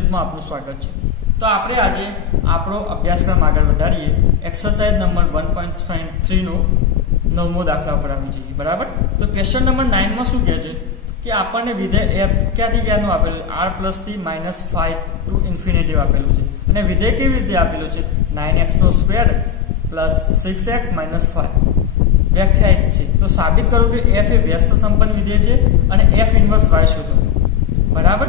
સિરીઝમાં આપનું સ્વાગત છે। તો આપણે આજે આપણો અભ્યાસક્રમ આગળ વધારીએ। એક્સરસાઇઝ નંબર 1.3 નો 9મો દાખલા પર આવી જઈએ। બરાબર, તો ક્વેશ્ચન નંબર 9 માં શું કહે છે કે આપણને વિધેય f ક્યાંથી ક્યાંનું આપેલું r પ્લસ થી -5 ટુ ઇન્ફિનિટી આપેલું છે અને વિધેય કેવી રીતે આપેલું છે 9x નો સ્ક્વેર પ્લસ 6x માઇનસ 5 વ્યાખ્યાયિત છે। તો સાબિત કરો કે f એ વ્યસ્ત સંપન્ન વિધેય છે અને f ઇન્વર્સ y શોધો। બરાબર,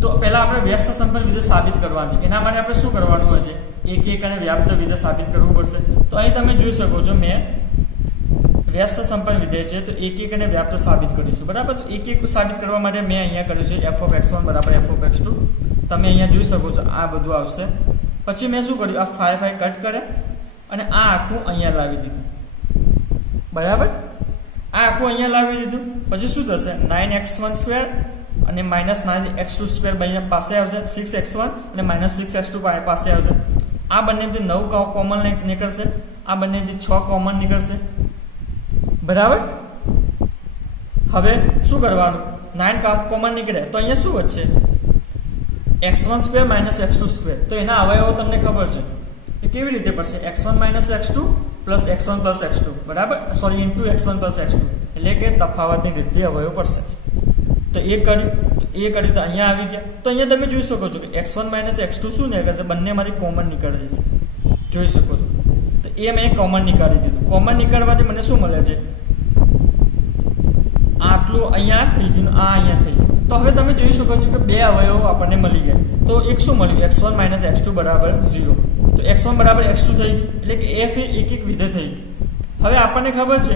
તો પહેલા આપણે વ્યસ્ત સંપન્ન વિધેય સાબિત કરવાનું છે। એના માટે આપણે શું કરવાનું હોય છે, એક એક અને વ્યાપ્ત વિધેય સાબિત કરવું પડશે। તો અહીં તમે જોઈ શકો છો મેં વ્યસ્ત સંપન્ન વિધેય છે તો એક એક અને વ્યાપ્ત સાબિત કરીશું। બરાબર, તો એક એક સાબિત કરવા માટે મેં અહીંયા કર્યું છે f of x1 બરાબર f of x2। તમે અહીંયા જોઈ શકો છો આ બધું આવશે। પછી મેં શું કર્યું, આ 5 કટ કરે અને આ આખું અહીંયા લાવી દીધું। બરાબર, આ આખું અહીંયા લાવી દીધું। પછી શું થશે, 9x1 સ્ક્વેર અને -9x2 સ્ક્વેર અહીંયા પાસે આવશે, 6x1 અને -6x2 પાસે આવશે। આ બંનેમાંથી 9 કોમન નીકળશે, આ બંનેથી 6 કોમન નીકળશે। બરાબર, હવે શું કરવાનું, 9 કોમન નીકળે તો અહીંયા શું વધશે, x1 સ્ક્વેર -x2 સ્ક્વેર। તો એના અવયવો તમને ખબર છે કે કેવી રીતે પડશે, x1 -x2 plus x1 plus x2 બરાબર, sorry into x1 plus x2 એટલે કે તફાવતની રીતે અવયવ પડશે। તો એ કર્યું તો અહીંયા આવી ગયા। તો અહીંયા તમે જોઈ શકો છો કે x1 -x2 શું નીકળશે, બંનેમાંથી કોમન નીકળે છે, જોઈ શકો છો। તો એ મેં કોમન નીકાળી દીધું। કોમન નીકાળવાથી મને શું મળે છે, આટલું અહીંયા થઈ ગયું, આ અહીંયા થઈ ગયું। તો હવે તમે જોઈ શકો છો કે બે અવયવો આપણને મળી ગયા। તો એક શું મળ્યું, x1 -x2 બરાબર 0। તો x1 બરાબર x2 થઈ ગયું, એટલે કે f એ એક વિધેય થઈ ગયું। હવે આપણને ખબર છે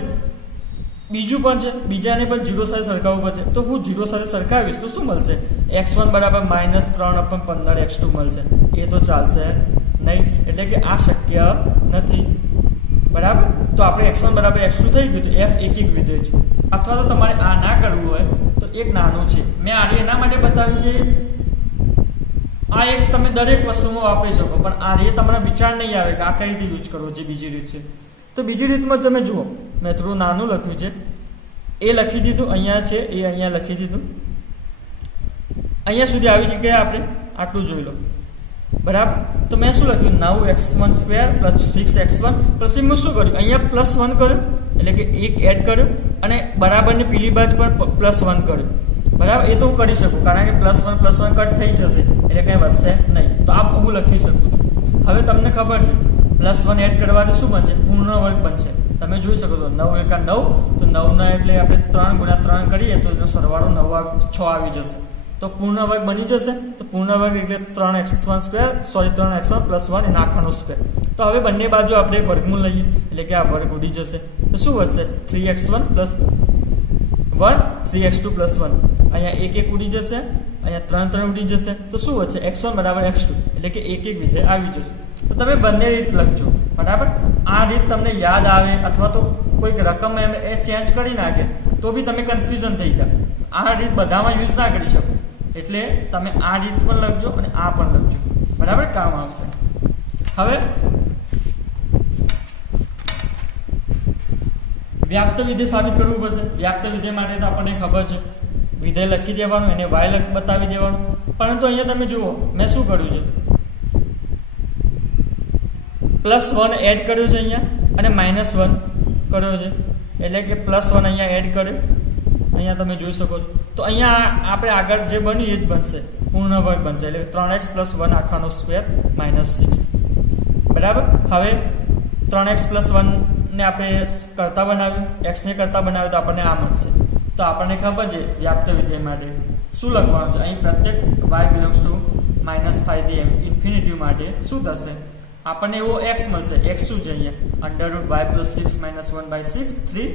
બીજું પણ છે, બીજાને પણ 0 સાથે સરખાવવું પડશે। તો હું 0 સાથે સરખાવીશ તો શું મળશે, x1 બરાબર -3/15x2 મળશે। એ તો ચાલશે નહીં, એટલે કે આ શક્ય નથી। બરાબર, તો આપણે x1 બરાબર x2 થઈ ગયું તો f એક વિધેય છે। અથવા તો તમારે આ ના કરવું હોય તો એક નાનું છે, મેં આ એના માટે બતાવ્યું કે આ એક તમે દરેક વસ્તુમાં વાપરી શકો, પણ આ રીત તમારા વિચાર નહીં આવે કે આ કઈ રીતે યુઝ કરવો, જે બીજી રીત છે। તો બીજી રીતમાં તમે જુઓ, મેં થોડું નાનું લખ્યું છે, એ લખી દીધું, અહીંયા છે એ અહીંયા લખી દીધું, અહીંયા સુધી આવી ગયા આપણે, આટલું જોઈ લો। બરાબર, તો મેં શું લખ્યું, 9x1 સ્ક્વેર પ્લસ 6x1 પછી મેં શું કર્યું, અહીંયા +1 કર્યું, એટલે કે એક એડ કર્યું અને બરાબરની પેલી બાજુ પણ +1 કર્યું। બરાબર, એ તો હું કરી શકું કારણ કે +1 કટ થઈ જશે એટલે કંઈ વધશે નહીં, તો આ હું લખી શકું છું। હવે તમને ખબર છે +1 એડ કરવાથી શું બનશે, પૂર્ણ વર્ગ બનશે। તમે જોઈ શકો છો 9 એકા 9, તો 9 એટલે આપણે 3 × 3 કરીએ તો એનો સરવાળો 6 આવી જશે, તો પૂર્ણ વર્ગ બની જશે। તો પૂર્ણ વર્ગ એટલે 3x1 સ્ક્વેર, સોરી 3x1 + 1 એના આખાનો સ્ક્વેર। તો હવે બંને બાજુ આપણે વર્ગમૂળ લઈએ એટલે કે આ વર્ગ ઉડી જશે, તો શું વધશે 3x1 + 1 3x2 + 1, અહીંયા એક ઉડી જશે, અહીંયા 3 ઉડી જશે, તો શું વધશે x1 બરાબર x2 એટલે કે એક વિધેય આવી જશે। તો તમે બંને રીત લખજો। બરાબર, આ રીત તમને યાદ આવે અથવા તો કોઈક રકમ એ ચેન્જ કરી નાખે તો બી તમે કન્ફ્યુઝન થઈ જાવ, આ રીત બધામાં યુઝ ના કરી શકો, એટલે તમે આ રીત પણ લખજો અને આ પણ લખજો। બરાબર, કામ આવશે। હવે વ્યાપ્ત વિધેય સાબિત કરવું પડશે। વ્યાપ્ત વિધેય માટે તો આપણને ખબર છે, વિધેય લખી દેવાનું, એને y બતાવી દેવાનું, પરંતુ અહીંયા તમે જુઓ મેં શું કર્યું છે, +1 એડ કર્યો છે અહીંયા અને -1 કર્યો છે, એટલે કે +1 અહીંયા એડ કર્યો, અહીંયા તમે જોઈ શકો છો। તો અહીંયા આપણે આગળ જે બન્યું એ જ બનશે, પૂર્ણ વર્ગ બનશે, એટલે 3x + 1 આખાનો સ્ક્વેર -6। બરાબર, હવે 3x + 1 ને આપણે કરતા બનાવ્યું, x ને કરતા બનાવ્યું તો આપણને આ મળશે। તો આપણને ખબર છે વ્યાપ્ત વિધેય માટે શું લખવાનું છે, અહીં પ્રત્યેક y બિલોંગ્સ ટુ -5 થી ઇન્ફિનિટી માટે શું થશે, આપણને એવો x મળશે। x શું છે અહીંયા √y + 6 - 1/6 3,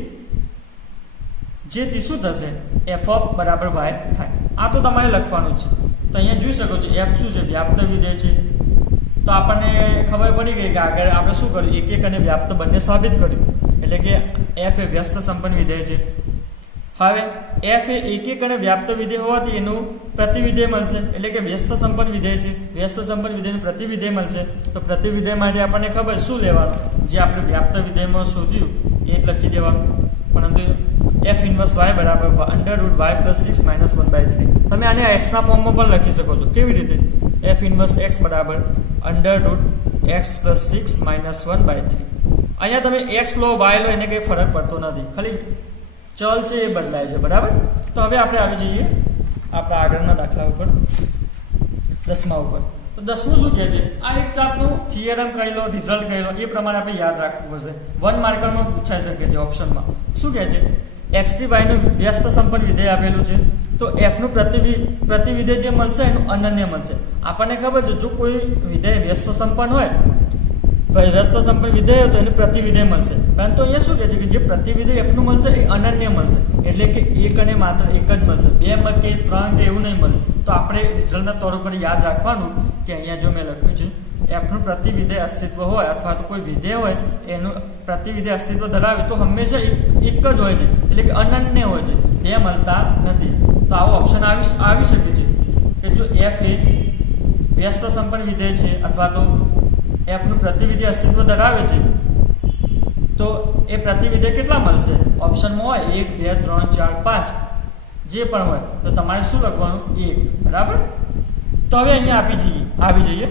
જેથી શું થશે f of બરાબર y થાય। આ તો તમારે લખવાનું છે। તો અહીંયા જોઈ શકો છો f શું છે, વ્યાપ્ત વિધેય છે। તો આપણને ખબર પડી ગઈ કે આગળ આપણે શું કર્યું, એક એક અને વ્યાપ્ત બંને સાબિત કર્યું, એટલે કે f એ વ્યસ્ત સંપન્ન વિધેય છે। હવે f એ એક અને વ્યાપ્ત વિધેય હોવાથી એનું પ્રતિવિધેય મળશે, એટલે કે વ્યસ્ત સંપન્ન વિધેય છે, વ્યસ્ત સંપન્ન વિધેયનું પ્રતિવિધેય મળશે। તો પ્રતિવિધેય માટે આપણને ખબર શું લેવાનું, જે આપણે વ્યાપ્ત વિધેયમાં શોધ્યું એ જ લખી દેવાનું। પરંતુ એફ ઇન્વર્સ વાય બરાબર √y + 6 - 1/3. તમે આને એક્સના ફોર્મમાં પણ લખી શકો છો. કેવી રીતે? એફ ઇન્વર્સ એક્સ બરાબર √x + 6 - 1/3. અહીંયા તમે એક્સ લો વાય લો એને કંઈ ફરક પડતો નથી, ખાલી ચલ છે એ બદલાય છે. બરાબર. તો હવે આપણે આવી જઈએ આપણા આગળના દાખલા ઉપર, 10મા ઉપર. તો 10મું શું કહે છે? આ એક જાતનું થિયરમ કહી લો, રિઝલ્ટ કહી લો, એ પ્રમાણે આપણે યાદ રાખવું પડશે. 1 માર્કરમાં પૂછાઈ શકે છે ઓપ્શનમાં. શું કહે છે? x થી y નું વ્યસ્ત સંપન્ન વિધેય આપેલું છે. તો f નું પ્રતિવિધેય જે મળશે એનું અનન્ય મળશે. આપણને ખબર છે જો કોઈ વિધેય વ્યસ્ત સંપન્ન હોય, વ્યસ્ત સંપન્ન વિધેય તો એનું પ્રતિવિધેય મળશે. પરંતુ અહીંયા શું કહે છે કે જે પ્રતિવિધેય f નું મળશે એ અનન્ય મળશે, એટલે કે એક અને માત્ર એક જ મળશે, 2 કે 3 કે એવું નહીં મળે. તો આપણે રિઝલ્ટના તौर ઉપર યાદ રાખવાનું કે અહીંયા જો મેં લખ્યું છે f નું પ્રતિવિધેય અસ્તિત્વ હોય અથવા તો કોઈ વિધેય હોય એનું પ્રતિવિધેય અસ્તિત્વ ધરાવે તો હંમેશા એક જ હોય છે, એટલે કે અનન્ય હોય છે, 2 મળતા નથી. તો આવો ઓપ્શન આવી શકે છે કે જો f એ વ્યસ્ત સંપન્ન વિધેય છે અથવા તો f નું પ્રતિવિધેય અસ્તિત્વ ધરાવે છે તો એ પ્રતિવિધેય કેટલા મળશે? ઓપ્શનમાં હોય 1 2 3 4 5 જે પણ હોય તો તમારે શું લખવાનું? 1. બરાબર. તો હવે અહીંયા આવી જઈએ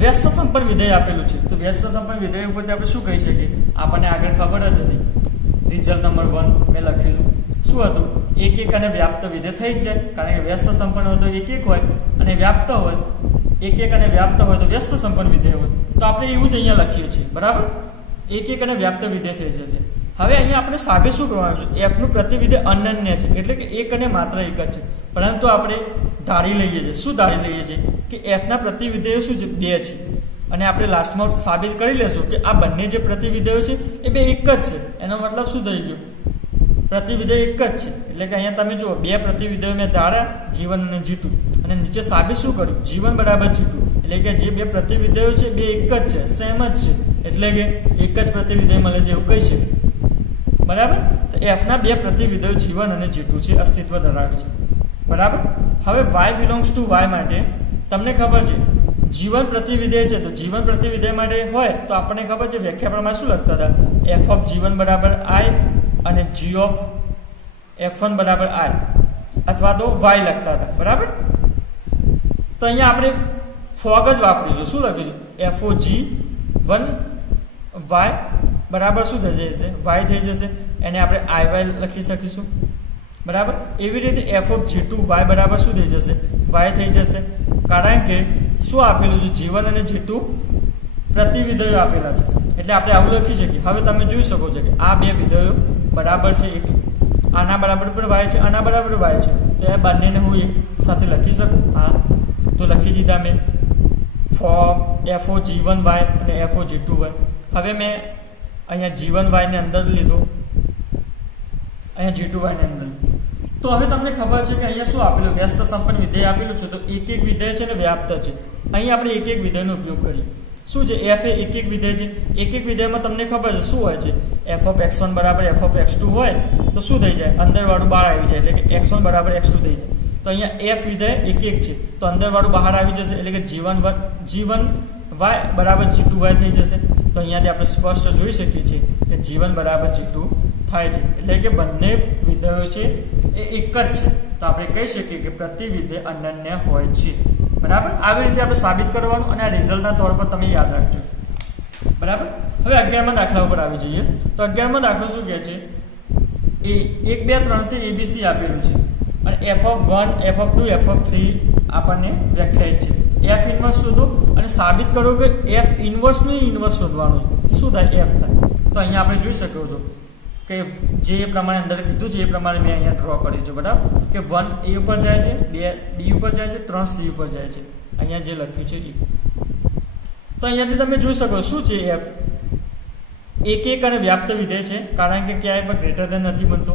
વ્યસ્ત સંપન્ન વિધેય આપેલું છે. તો વ્યસ્ત સંપન્ન વિધેય ઉપરથી આપણે શું કહી શકીએ? આપણને આગળ ખબર જ હતી, રિઝલ્ટ નંબર 1 મેં લખેલું શું હતું? એક અને વ્યાપ્ત વિધેય થઈ જ જાય, કારણ કે વ્યસ્ત સંપન્ન હોય તો એક હોય અને વ્યાપ્ત હોય એક અને વ્યાપ્ત હોય તો વ્યસ્ત સંપન્ન વિધેય હોય. તો આપણે એવું જ અહીંયા લખીએ છીએ. બરાબર. એક અને વ્યાપ્ત વિધેય થઈ જશે. હવે અહીંયા આપણે સાબિત શું કરવાનું છે? f નું પ્રતિવિધેય અનન્ય છે, એટલે કે એક અને માત્ર એક જ છે. પરંતુ આપણે ધારી લઈએ છીએ. શું ધારી લઈએ છીએ? કે f ના પ્રતિવિધેયો શું છે? 2 છે. અને આપણે લાસ્ટમાં સાબિત કરી લેશું કે આ બંને જે પ્રતિવિધેયો છે એ 2 એક જ છે. એનો મતલબ શું થઈ ગયો? પ્રતિવિધેય એક જ છે. એટલે કે અહીંયા તમે જુઓ 2 પ્રતિવિધેયો મેં ધાર્યા, જીવન અને જીતું, અને નીચે સાબિત શું કર્યું? જીવન બરાબર જીતું. એટલે કે જે 2 પ્રતિવિધેયો છે 2 એક જ છે, સેમ જ છે, એટલે કે એક જ પ્રતિવિધેય મળે છે એવું કહી શકીએ. બરાબર. તો f ના 2 પ્રતિવિધેયો જીવન અને જીતું છે, અસ્તિત્વ ધરાવે છે. બરાબર. હવે y બિલોંગ્સ ટુ y માટે તમને ખબર છે જીવન પ્રતિવિધેય છે, તો જીવન પ્રતિવિધેય માટે હોય તો આપણને ખબર છે વ્યાખ્યા પ્રમાણે શું લખતા હતા? f ઓફ જીવન બરાબર i અને g ઓફ f1 બરાબર i અથવા તો y લખતા હતા. બરાબર. તો અહીંયા આપણે ફોગ જ વાપરીશું. શું લખીશું? fog1 y બરાબર શું થઈ જશે? y થઈ જશે. એને આપણે iy લખી શકીશું. બરાબર. એવી રીતે f ઓફ g2 y બરાબર શું થઈ જશે? y થઈ જશે. કારણ કે શું આપેલું છે? જીવન અને g2 પ્રતિવિધેયો આપેલા છે, એટલે આપણે આવું લખી શકીએ. હવે તમે જોઈ શકો છો કે આ 2 વિધેયો બરાબર છે, એક આના બરાબર પણ y છે, આના બરાબર y છે. તો એ બંનેને હું એક સાથે લખી શકું. હા, તો લખી દીધા મેં fog1y અને fog2y. હવે મેં અહીંયા g1y ને અંદર લીધો, અહીંયા g2y ને અંદર. તો હવે તમને ખબર છે કે અહીંયા શું આપેલું? વ્યસ્ત સંપન્ન વિધેય આપેલું છે. તો એક વિધેય છે ને વ્યાપ્ત છે. અહીં આપણે એક વિધેયનો ઉપયોગ કરીએ. શું છે? f એ એક વિધેય છે. એક વિધેયમાં તમને ખબર છે શું હોય છે? f ઓફ x1 બરાબર f ઓફ x2 હોય તો શું થઈ જાય? અંદર વાળું બહાર આવી જાય, એટલે કે x1 બરાબર x2 થઈ જાય. તો અહીંયા f વિધેય એક છે, તો અંદર વાળું બહાર આવી જશે, એટલે કે g1y બરાબર g2y થઈ જશે. તો અહીંયાથી આપણે સ્પષ્ટ જોઈ શકીએ છીએ કે g1 બરાબર g2 થાય છે, એટલે કે બંને વિધેયો છે એ એક જ છે. તો આપણે કહી શકીએ કે પ્રતિવિધેય અનન્ય હોય છે. બરાબર. આવી રીતે આપણે સાબિત કરવાનું, અને આ રિઝલ્ટના તौर પર તમે યાદ રાખજો. બરાબર. હવે 11મા દાખલા ઉપર આવી જઈએ. તો 11મો દાખલો શું કહે છે? 1 2 3 થી abc આપેલું છે અને f(1) f(2) f(3) આપણને વ્યાખ્યાયિત છે. f ઇન્વર્સ શોધો અને સાબિત કરો કે f ઇન્વર્સ નું ઇન્વર્સ શોધવાનું છે. શું થાય? f થાય. તો અહીંયા આપણે જોઈ શકો છો કે જે પ્રમાણે અંદર કીધું છે એ પ્રમાણે મેં અહીંયા ડ્રો કર્યું છે. બરાબર. કે 1 a ઉપર જાય છે, 2 b ઉપર જાય છે, 3 c ઉપર જાય છે. અહીંયા જે લખ્યું છે એ. તો અહીંયાથી તમે જોઈ શકો શું છે? f એક અને વ્યાપ્ત વિધેય છે, કારણ કે ક્યાંય પણ ગ્રેટર ધેન નથી બનતો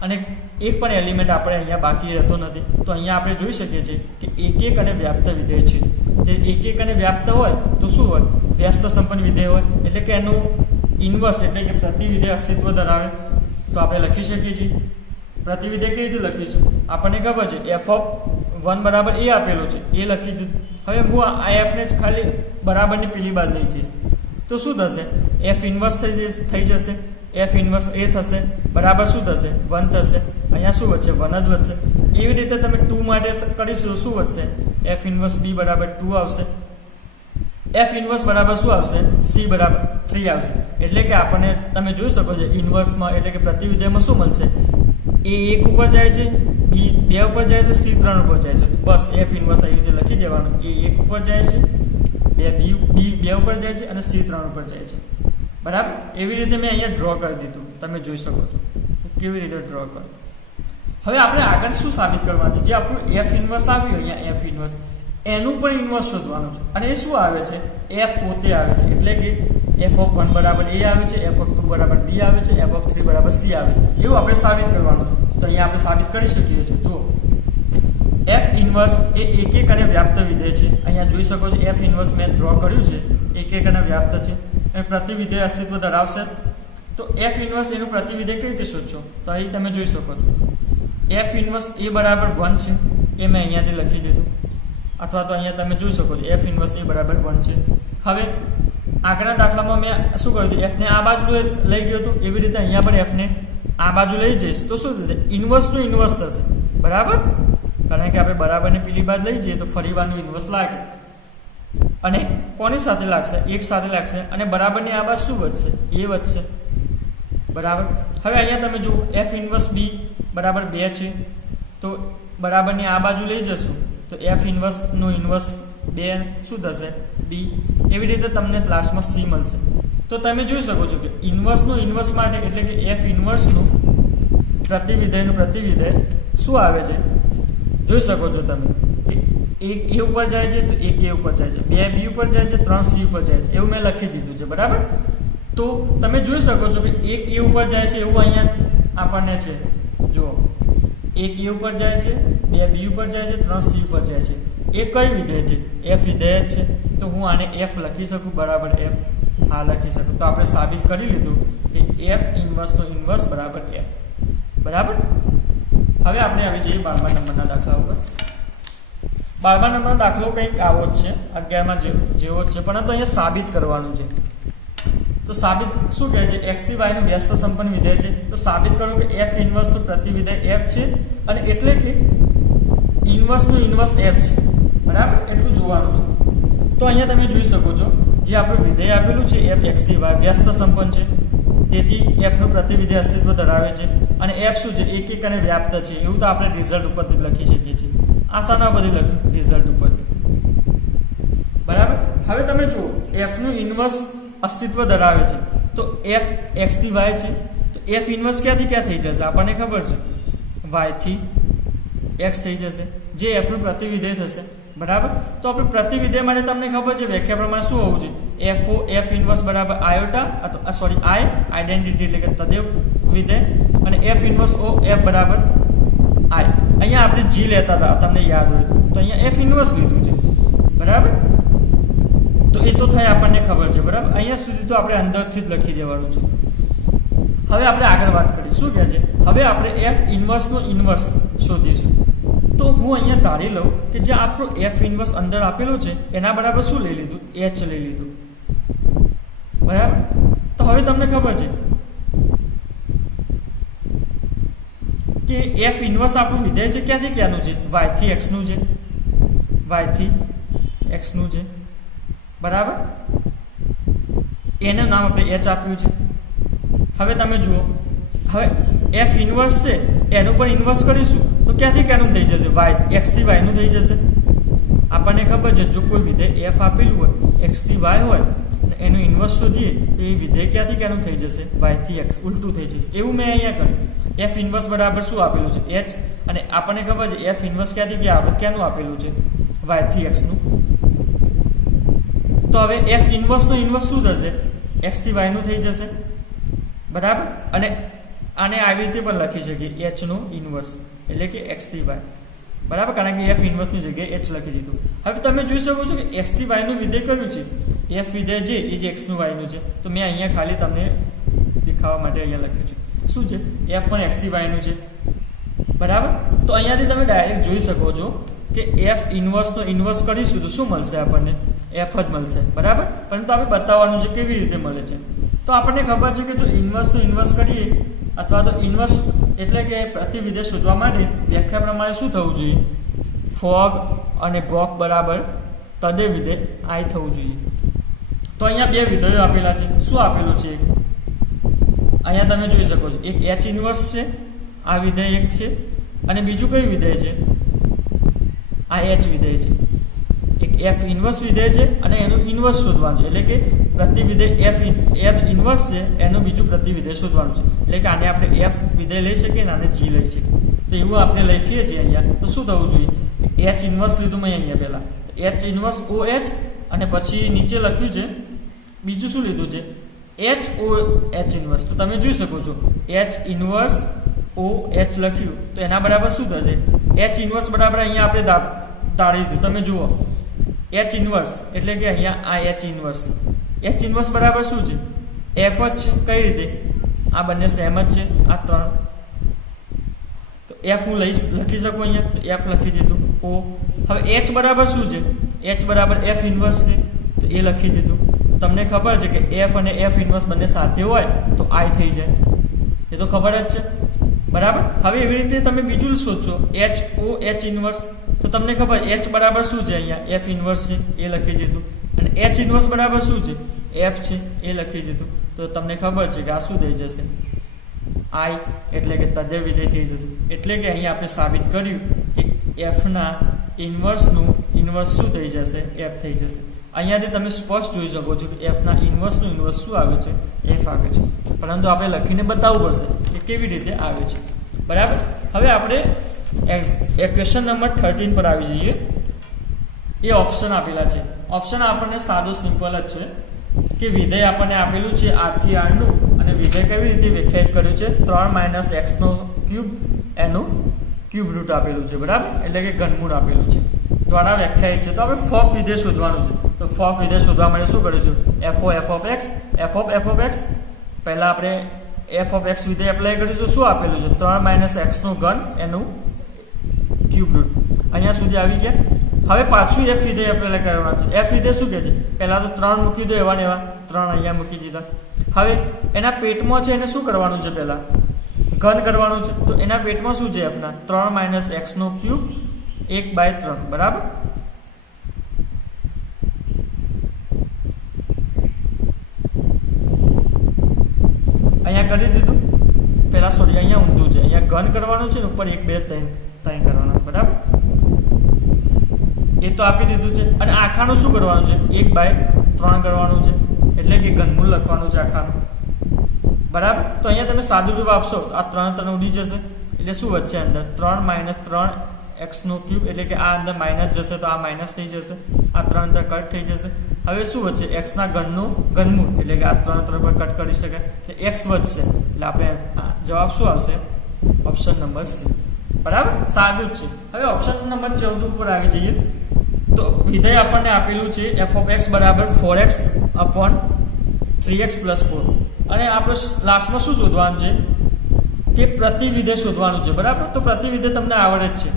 અને એક પણ એલિમેન્ટ આપણે અહીંયા બાકી રહેતો નથી. તો અહીંયા આપણે જોઈ શકીએ છીએ કે એક અને વ્યાપ્ત વિધેય છે. તે એક અને વ્યાપ્ત હોય તો શું હોય? વ્યસ્ત સંપન્ન વિધેય હોય, એટલે કે એનું ઇન્વર્સ એટલે કે પ્રતિવિધેય અસ્તિત્વ ધરાવે. તો આપણે લખી શકીએ છીએ. પ્રતિવિધેય કેવી રીતે લખીશું? આપણને ખબર છે f(1) બરાબર a આપેલું છે, એ લખી દીધું. હવે હું આ f ને ખાલી બરાબરની પેલી બાજુ લઈ જઈશ તો શું થશે? f ઇન્વર્સ થઈ જશે, એફ ઇન્વર્સ એ થશે બરાબર શું થશે 1 થશે. અહીંયા શું વધશે 1 જ વધશે. એવી રીતે તમે 2 માટે કરીશું શું વધશે એફ ઇન્વર્સ બી બરાબર 2 આવશે. એફ ઇન્વર્સ બરાબર શું આવશે સી બરાબર 3 આવશે. એટલે કે આપણને તમે જોઈ શકો છો ઇન્વર્સમાં એટલે કે પ્રતિવિધેયમાં શું મળશે એ 1 ઉપર જાય છે, બી 2 ઉપર જાય છે, સી 3 ઉપર જાય છે. બસ એફ ઇન્વર્સ આવી રીતે લખી દેવાનું. એ 1 ઉપર જાય છે, બી 2 ઉપર જાય છે અને સી 3 ઉપર જાય છે. બરાબર. એવી રીતે મેં અહીંયા ડ્રો કરી દીધું. તમે જોઈ શકો છો કેવી રીતે ડ્રો કરો. હવે આપણે આગળ શું સાબિત કરવાનું છે જે આપણું એફ ઇન્વર્સ આવ્યું અહીંયા એફ ઇન્વર્સ એનું પણ ઇન્વર્સ શોધવાનું છે. અને એ શું આવે છે એફ પોતે આવે છે. એટલે કે f(1) બરાબર a આવે છે, f(2) બરાબર b આવે છે, f(3) બરાબર c આવે છે. એવું આપણે સાબિત કરવાનું છે. તો અહીંયા આપણે સાબિત કરી શકીએ છીએ. જુઓ એફ ઇન્વર્સ એ એક અને વ્યાપ્ત વિધેય છે. અહીંયા જોઈ શકો છો એફ ઇન્વર્સ મેં ડ્રો કર્યું છે એક અને વ્યાપ્ત છે અને પ્રતિવિધેય અસ્તિત્વ ધરાવશે. તો એફ ઇન્વર્સ એનું પ્રતિવિધેય કઈ રીતે શોધશો તો અહીં તમે જોઈ શકો છો એફ ઇન્વર્સ એ બરાબર 1 છે એ મેં અહીંયાથી લખી દીધું. અથવા તો અહીંયા તમે જોઈ શકો છો એફ ઇન્વર્સ એ બરાબર 1 છે. હવે આગળના દાખલામાં મેં શું કર્યું હતું એફને આ બાજુ લઈ ગયો હતો. એવી રીતે અહીંયા પણ એફને આ બાજુ લઈ જઈશ તો શું થશે ઇન્વર્સનું ઇન્વર્સ થશે. બરાબર. કારણ કે આપણે બરાબરને પેલી બાજુ લઈ જઈએ તો ફરીવાનું ઇન્વર્સ લાગે અને કોની સાથે લાગશે એક સાથે લાગશે અને બરાબરની આ બાજુ શું વધશે એ વધશે. બરાબર. હવે અહીંયા તમે જુઓ એફ ઇન્વર્સ બી બરાબર 2 છે તો બરાબરની આ બાજુ લઈ જશું તો એફ ઇન્વર્સનું ઇન્વર્સ 2 શું થશે બી. એવી રીતે તમને લાસ્ટમાં સી મળશે. તો તમે જોઈ શકો છો કે ઇન્વર્સનું ઇન્વર્સ માટે એટલે કે એફ ઇન્વર્સનું પ્રતિવિધેયનું પ્રતિવિધેય શું આવે છે જોઈ શકો છો તમે કે 1 a ઉપર જાય છે તો 1 a ઉપર જાય છે, 2 b ઉપર જાય છે, 3 c ઉપર જાય છે. એવું મેં લખી દીધું છે. બરાબર. તો તમે જોઈ શકો છો કે 1 a ઉપર જાય છે એવું અહીંયા આપણને છે. જુઓ 1 a ઉપર જાય છે, 2 b ઉપર જાય છે, 3 c ઉપર જાય છે. એ કઈ વિધેય છે એફ વિધેય છે. તો હું આને એફ લખી શકું બરાબર એફ હા લખી શકું. તો આપણે સાબિત કરી લીધું કે એફ ઇન્વર્સનો ઇન્વર્સ બરાબર એફ. બરાબર. હવે આપણે આવી જઈએ 12મા નંબરના દાખલા ઉપર. 12મા નંબરનો દાખલો કંઈક આવો જ છે 11માં જેવો જ છે પરંતુ અહીંયા સાબિત કરવાનું છે. તો સાબિત શું કહે છે x થી y નું વ્યસ્ત સંપન્ન વિધેય છે. તો સાબિત કરો કે f ઇન્વર્સનું પ્રતિવિધેય f છે અને એટલે કે ઇન્વર્સનું ઇન્વર્સ f છે. બરાબર. એટલું જોવાનું છે. તો અહીંયા તમે જોઈ શકો છો જે આપણું વિધેય આપેલું છે f x થી y વ્યસ્ત સંપન્ન છે. તેથી f નું પ્રતિવિધેય અસ્તિત્વ ધરાવે છે અને f શું છે એક અને વ્યાપ્ત છે. એવું તો આપણે રિઝલ્ટ ઉપરથી લખી શકીએ છીએ. આસાના બધી લખ્યું રિઝલ્ટ ઉપરથી. બરાબર. હવે તમે જુઓ f નું ઇન્વર્સ અસ્તિત્વ ધરાવે છે તો f x થી y છે તો f ઇન્વર્સ ક્યાંથી ક્યાં થઈ જશે આપણને ખબર છે y થી x થઈ જશે જે f નું પ્રતિવિધેય થશે. બરાબર. તો આપણે પ્રતિવિધેય માટે તમને ખબર છે વ્યાખ્યા પ્રમાણે શું હોવું જોઈએ f ઇન્વર્સ બરાબર આયોટા અથવા સોરી i આઈડેન્ટિટી એટલે કે તદેવ વિધેય અને f ઇન્વર્સ o f બરાબર i. અહીંયા આપણે g લેતા હતા તમને યાદ હોય તો અહીંયા f ઇન્વર્સ લીધું છે. બરાબર. તો એ તો થાય આપણને ખબર છે. બરાબર. અહીંયા સુધી તો આપણે અંદરથી જ લખી દેવાનું છે. હવે આપણે આગળ વાત કરીએ શું કહે છે હવે આપણે f ઇન્વર્સનું ઇન્વર્સ શોધીશું. તો હું અહીંયા ધારી લઉં કે જે આપણો f ઇન્વર્સ અંદર આપેલો છે એના બરાબર શું લઈ લીધું h લઈ લીધું. બરાબર. તો હવે તમને ખબર છે કે f ઇન્વર્સ આપણું વિધેય છે ક્યાંથી ક્યાંનું છે y થી x નું છે y થી x નું છે. બરાબર. એનું નામ આપણે h આપ્યું છે. હવે તમે જુઓ હવે f ઇન્વર્સ છે એનું પણ ઇન્વર્સ કરીશું તો ક્યાંથી ક્યાંનું થઈ જશે y x થી y નું થઈ જશે. આપણને ખબર છે જો કોઈ વિધેય f આપેલું હોય x થી y હોય અને એનું ઇન્વર્સ શોધીએ તો એ વિધેય ક્યાંથી ક્યાંનું થઈ જશે y થી x ઉલટું થઈ જશે. એવું મેં અહીંયા કર્યું. f ઇન્વર્સ બરાબર શું આપેલું છે h અને આપણને ખબર છે f ઇન્વર્સ ક્યાંથી ક્યાંનું આપેલું છે y થી x નું. તો હવે f ઇન્વર્સનું ઇન્વર્સ શું થશે x થી y નું થઈ જશે. બરાબર. અને આને આવી રીતે પણ લખી શકીએ h નું ઇન્વર્સ એટલે કે x થી y. બરાબર. કારણ કે f ઇન્વર્સની જગ્યાએ h લખી દીધું. હવે તમે જોઈ શકો છો કે x થી y નું વિધેય કયું છે f વિધેય જે એ જે x નું y નું છે. તો મેં અહીંયા ખાલી તમને દેખાવા માટે અહીંયા લખ્યું છે શું છે f પણ x થી y નું છે. બરાબર. તો અહીંયાથી તમે ડાયરેક્ટ જોઈ શકો છો કે f ઇન્વર્સનો ઇન્વર્સ કરીશું તો શું મળશે આપણને f જ મળશે. બરાબર. પરંતુ આપણે બતાવવાનું છે કેવી રીતે મળે છે. તો આપણને ખબર છે કે જો ઇન્વર્સનું ઇન્વર્સ કરીએ અથવા તો ઇન્વર્સ એટલે કે પ્રતિવિધેય શોધવા માટે વ્યાખ્યા પ્રમાણે શું થવું જોઈએ? ફોગ અને ગોક બરાબર તદે વિધેય આઈ થવું જોઈએ. તો અહીંયા બે વિધેયો આપેલા છે. શું આપેલું છે? અહીંયા તમે જોઈ શકો છો, એક એચ ઇન્વર્સ છે, આ વિધેય એક છે, અને બીજું કયું વિધેય છે? આ એચ વિધેય છે. એક એફ ઇન્વર્સ વિધેય છે અને એનું ઇન્વર્સ શોધવાનું છે, એટલે કે પ્રતિવિધેય એફ ઇન્વર્સ છે, એનું બીજું પ્રતિવિધેય શોધવાનું છે. એટલે કે આને આપણે એફ વિધેય લઈ શકીએ અને આને જી લઈ શકીએ. તો એવું આપણે લખીએ છીએ અહીંયા. તો શું થવું જોઈએ? એચ ઇન્વર્સ લીધું મેં અહીંયા પહેલા, એચ ઇન્વર્સ ઓ એચ, અને પછી નીચે લખ્યું છે બીજું શું લીધું છે? H O H inverse. તો તમે જોઈ શકો છો એચ ઇન્વર્સ ઓ એચ લખ્યું, તો એના બરાબર શું થશે? એચ ઇન્વર્સ બરાબર અહીંયા આપણે તાળી દીધું. તમે જુઓ, એચ ઇન્વર્સ એટલે કે અહીંયા આ એચ ઇન્વર્સ, એચ ઇન્વર્સ બરાબર શું છે? એફ જ છે. કઈ રીતે? આ બંને સેમ જ છે, આ ત્રણ. તો એફ હું લખી શકું અહીંયા, તો એફ લખી દીધું. ઓ હવે એચ બરાબર શું છે? એચ બરાબર એફ ઇન્વર્સ છે, તો એ લખી દીધું. તમને ખબર છે કે એફ અને એફ ઇન્વર્સ બંને સાથે હોય તો આઈ થઈ જાય, એ તો ખબર જ છે, બરાબર. હવે એવી રીતે તમે બીજું શોધશો, એચ ઓ એચ ઇન્વર્સ, તો તમને ખબર એચ બરાબર શું છે? અહીંયા એફ ઇન્વર્સ છે, એ લખી દીધું. અને એચ ઇન્વર્સ બરાબર શું છે? એફ છે, એ લખી દીધું. તો તમને ખબર છે કે આ શું થઈ જશે? આઈ, એટલે કે તદે વિધેય થઈ જશે. એટલે કે અહીંયા આપણે સાબિત કર્યું કે એફના ઇન્વર્સનું ઇન્વર્સ શું થઈ જશે? એફ થઈ જશે. અહીંયાથી તમે સ્પષ્ટ જોઈ શકો છો કે એફના ઇન્વર્સનું ઇન્વર્સ શું આવે છે? એફ આવે છે. પરંતુ આપણે લખીને બતાવવું પડશે કે કેવી રીતે આવે છે, બરાબર. હવે આપણે ક્વેશ્ચન નંબર 13 પર આવી જઈએ. એ ઓપ્શન આપેલા છે. ઓપ્શન આપણને સાદો સિમ્પલ જ છે કે વિધેય આપણને આપેલું છે r થી r નું, અને વિધેય કેવી રીતે વ્યાખ્યાયિત કર્યું છે? 3 - x નો ક્યુબ એનું ક્યુબ રૂટ આપેલું છે, બરાબર. એટલે કે ઘનમૂળ આપેલું છે, દ્વારા વ્યાખ્યાયિત છે. તો હવે ફોફ વિધેય શોધવાનું છે. તો ફોફ વિધેય શોધવા માટે શું કરીશું? f of x. પહેલા આપણે f of x વિધેય એપ્લાય કરીશું. શું આપેલું છે? 3 - x નો ઘન એનું ક્યુબ રૂટ. અહીંયા સુધી આવી ગયા. હવે પાછું f વિધેય એપ્લાય કરવાનું છે. f વિધેય શું કહે છે? પહેલા તો 3 મૂકી દો, એવા ને એવા 3 અહીંયા મૂકી દીધા. હવે એના પેટમાં છે એને શું કરવાનું છે? પહેલા ઘન કરવાનું છે. તો એના પેટમાં શું છે? f ના 3 - x નો ક્યુબ 1/3, બરાબર. અહીંયા કરી દીધું. પહેલા સોરી, અહીંયા ઊંધું છે. અહીંયા ઘન કરવાનું છે ને ઉપર 1 2 3 કરવાના, બરાબર. એ તો આપી દીધું છે. અને આખાનું શું કરવાનું છે? 1/3 કરવાનું છે, એટલે કે ઘનમૂળ લખવાનું છે આખાનું, બરાબર. તો અહીંયા તમે સાદું રૂપ આપશો તો આ 3 ઉડી જશે. એટલે શું વધશે અંદર? 3 - 3 x નો ક્યુબ, એટલે કે આ અંદર માઇનસ જશે તો આ માઇનસ થઈ જશે, આ 3 અંદર કટ થઈ જશે. હવે શું વધશે? x ના ઘનનું ઘનમૂળ, એટલે કે આ 3 પર કટ કરી શકાય, એટલે x વધશે. એટલે આપણે જવાબ શું આવશે? ઓપ્શન નંબર સી, બરાબર. સાદું જ છે. હવે ઓપ્શન નંબર 14 ઉપર આવી જઈએ. તો વિધેય આપણને આપેલું છે f of x બરાબર 4x upon 3x + 4. અને આપણે લાસ્ટમાં શું શોધવાનું છે? કે પ્રતિવિધેય શોધવાનું છે, બરાબર. તો પ્રતિવિધેય તમને આવડે જ છે.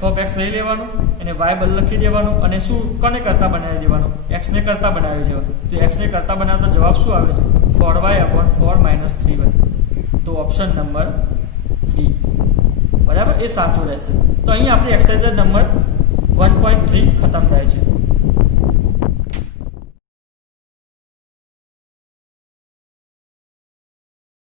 f of x લઈ લેવાનું, અને y બદલ લખી દેવાનું, અને શું કોને કરતા બનાવી દેવાનું? x ને કરતા બનાવી દેવાનું. તો x ને કરતા બનાવતા જવાબ શું આવે છે? 4y upon 4 - 3y. તો ઓપ્શન નંબર બી, બરાબર, એ સાચું રહેશે. તો અહીં આપણી એક્સરસાઇઝ નંબર 1.3 ખતમ થાય છે.